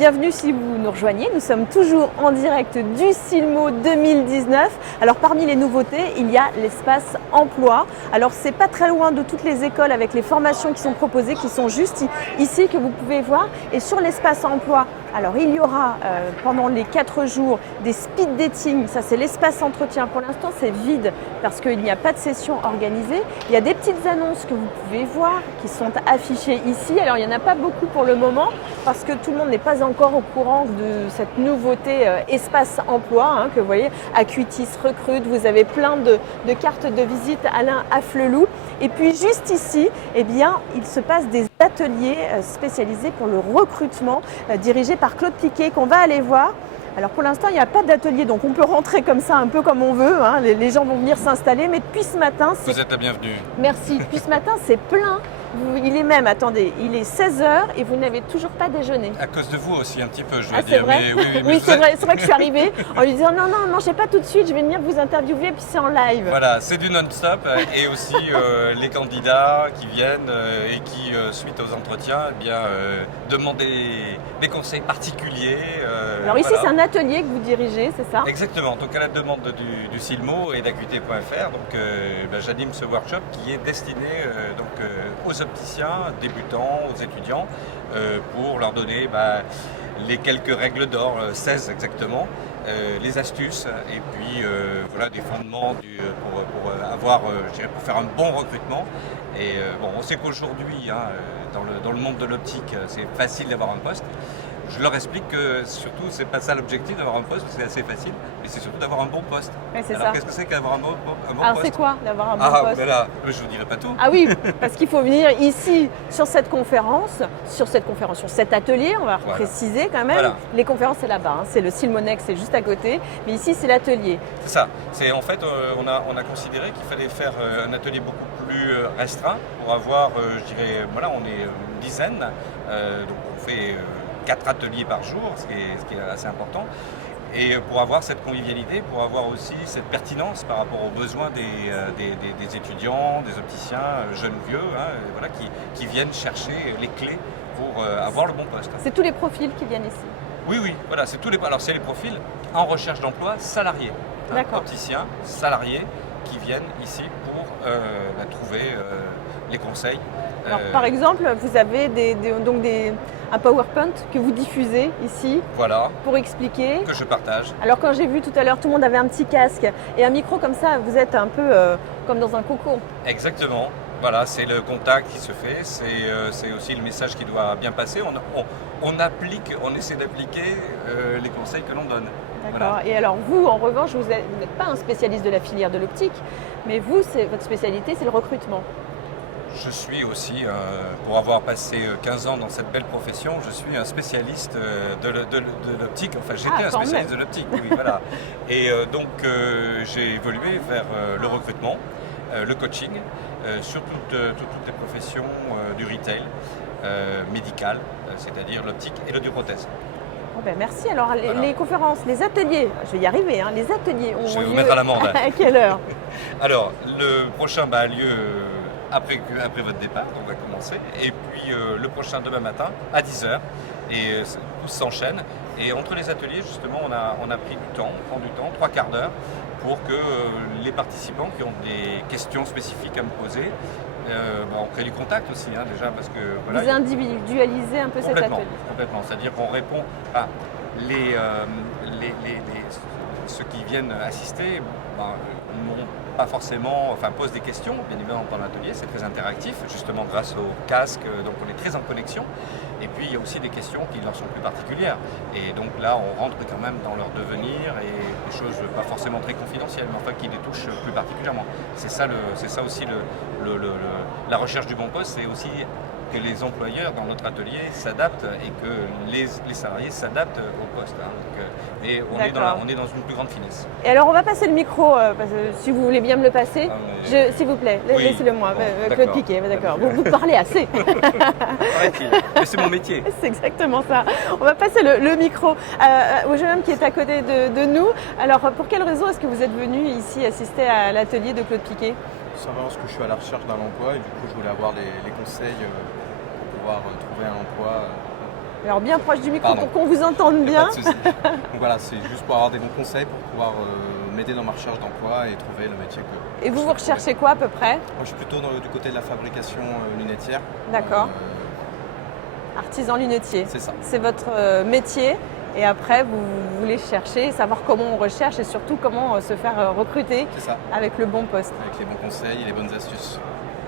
Bienvenue si vous nous rejoignez. Nous sommes toujours en direct du Silmo 2019. Alors parmi les nouveautés, il y a l'espace emploi. Alors c'est pas très loin de toutes les écoles avec les formations qui sont proposées, qui sont juste ici que vous pouvez voir. Et sur l'espace emploi, alors il y aura pendant les 4 jours des speed dating. Ça c'est l'espace entretien. Pour l'instant c'est vide parce qu'il n'y a pas de session organisée. Il y a des petites annonces que vous pouvez voir qui sont affichées ici. Alors il n'y en a pas beaucoup pour le moment parce que tout le monde n'est pas encore au courant de cette nouveauté espace emploi que vous voyez. Acuitis recrute, vous avez plein de cartes de visite Alain Afflelou. Et puis juste ici, eh bien, il se passe des ateliers spécialisés pour le recrutement dirigés par Claude Piquet qu'on va aller voir. Alors pour l'instant, il n'y a pas d'atelier, donc on peut rentrer comme ça, un peu comme on veut. Les gens vont venir s'installer, mais depuis ce matin… Vous êtes la bienvenue. Merci. Depuis ce matin, c'est plein. Il est même, attendez, il est 16h et vous n'avez toujours pas déjeuné. À cause de vous aussi, un petit peu, je veux c'est dire. Vrai mais oui, oui c'est vrai que je suis arrivée en lui disant non, mangez pas tout de suite, je vais venir vous interviewer, puis c'est en live. Voilà, c'est du non-stop et aussi les candidats qui viennent et qui, suite aux entretiens, eh bien, demandent des conseils particuliers. Alors ici, voilà. C'est un atelier que vous dirigez, c'est ça? Exactement, donc à la demande du Silmo et d'Acuité.fr, j'anime ce workshop qui est destiné aux opticiens débutants, aux étudiants, pour leur donner les quelques règles d'or, 16 exactement, les astuces et puis des fondements pour faire un bon recrutement. Et on sait qu'aujourd'hui, dans le monde de l'optique, c'est facile d'avoir un poste. Je leur explique que surtout, c'est pas ça l'objectif d'avoir un poste, parce que c'est assez facile, mais c'est surtout d'avoir un bon poste. Ouais, c'est Alors ça. qu'est-ce que c'est qu'avoir un bon poste? Alors c'est quoi d'avoir un bon poste? Mais là, je vous dirai pas tout. Ah oui, parce qu'il faut venir ici sur cette conférence, sur cet atelier, on va préciser quand même. Voilà. Les conférences c'est là-bas, c'est le Silmonex, c'est juste à côté, mais ici c'est l'atelier. C'est ça. C'est en fait, on a considéré qu'il fallait faire un atelier beaucoup plus restreint pour avoir, on est une dizaine, donc on fait 4 ateliers par jour, ce qui est assez important, et pour avoir cette convivialité, pour avoir aussi cette pertinence par rapport aux besoins des étudiants, des opticiens, jeunes ou vieux, qui viennent chercher les clés pour avoir le bon poste. C'est tous les profils qui viennent ici? Oui, voilà, c'est c'est les profils en recherche d'emploi salariés, opticiens, salariés, qui viennent ici pour trouver les conseils. Alors, par exemple, vous avez un PowerPoint que vous diffusez ici pour expliquer. Que je partage. Alors quand j'ai vu tout à l'heure, tout le monde avait un petit casque et un micro comme ça, vous êtes un peu comme dans un cocon. Exactement. Voilà, c'est le contact qui se fait, c'est aussi le message qui doit bien passer. On essaie d'appliquer les conseils que l'on donne. D'accord. Voilà. Et alors vous, en revanche, vous n'êtes pas un spécialiste de la filière de l'optique, mais vous, votre spécialité, c'est le recrutement. Je suis aussi, pour avoir passé 15 ans dans cette belle profession, je suis un spécialiste de l'optique. Enfin, j'étais un spécialiste de l'optique, oui, voilà. Et j'ai évolué vers le recrutement, le coaching, sur toutes les professions du retail, médical, c'est-à-dire l'optique et l'audioprothèse. Merci. Alors, les conférences, les ateliers, je vais y arriver, les ateliers ont lieu… Je vais vous mettre à l'amende. À quelle heure? Alors, le prochain a lieu après votre départ, on va commencer. Et puis le prochain demain matin à 10h. Et tout s'enchaîne. Et entre les ateliers, justement, on a pris du temps, on prend du temps, 3 quarts d'heure, pour que les participants qui ont des questions spécifiques à me poser, on crée du contact aussi, déjà, parce que… Vous individualisez un peu cet atelier. Complètement, c'est-à-dire qu'on répond à ceux qui viennent assister, n'ont pas forcément, posent des questions, bien évidemment, pendant l'atelier, c'est très interactif, justement grâce au casque, donc on est très en connexion. Et puis il y a aussi des questions qui leur sont plus particulières. Et donc là, on rentre quand même dans leur devenir et des choses pas forcément très confidentielles, mais qui les touchent plus particulièrement. C'est ça aussi la recherche du bon poste, c'est aussi que les employeurs dans notre atelier s'adaptent et que les salariés s'adaptent au poste. Et on est dans une plus grande finesse. Et alors on va passer le micro, parce que si vous voulez bien me le passer, s'il vous plaît, laissez-le moi, Claude Piquet, d'accord. Vous parlez assez. Mais c'est mon métier. C'est exactement ça. On va passer le micro au jeune homme qui est à côté de nous. Alors pour quelle raison est-ce que vous êtes venu ici assister à l'atelier de Claude Piquet? Tout simplement parce que je suis à la recherche d'un emploi et du coup je voulais avoir les conseils pour pouvoir trouver un emploi Alors bien proche du micro Pardon. pour qu'on vous entende Y a bien. pas de souci. Donc voilà, c'est juste pour avoir des bons conseils, pour pouvoir m'aider dans ma recherche d'emploi et trouver le métier que Et vous, je vous souhaite recherchez quoi à peu près? trouver. Moi, je suis plutôt du côté de la fabrication lunetière. D'accord. Euh, Artisan lunetier. c'est ça. C'est votre métier. Et après, vous voulez chercher, savoir comment on recherche et surtout comment se faire recruter C'est ça. avec le bon poste. Avec les bons conseils et les bonnes astuces.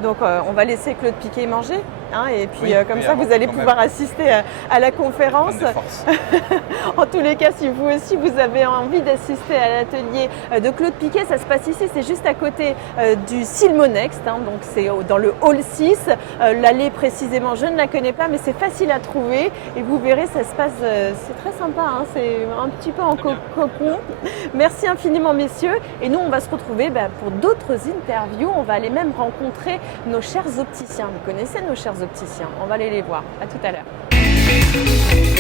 Donc on va laisser Claude Piquet manger, hein, et puis Oui, comme oui, ça avant, vous allez quand pouvoir même. assister à la conférence. Prendre des forces. En tous les cas, si vous aussi vous avez envie d'assister à l'atelier de Claude Piquet, ça se passe ici, c'est juste à côté du Silmonext, hein, donc c'est dans le hall 6. L'allée précisément, je ne la connais pas, mais c'est facile à trouver et vous verrez, ça se passe, c'est très sympa, hein, c'est un petit peu en cocon. Merci infiniment messieurs, et nous on va se retrouver pour d'autres interviews, on va aller même rencontrer nos chers opticiens. Vous connaissez nos chers opticiens, on va aller les voir. À tout à l'heure.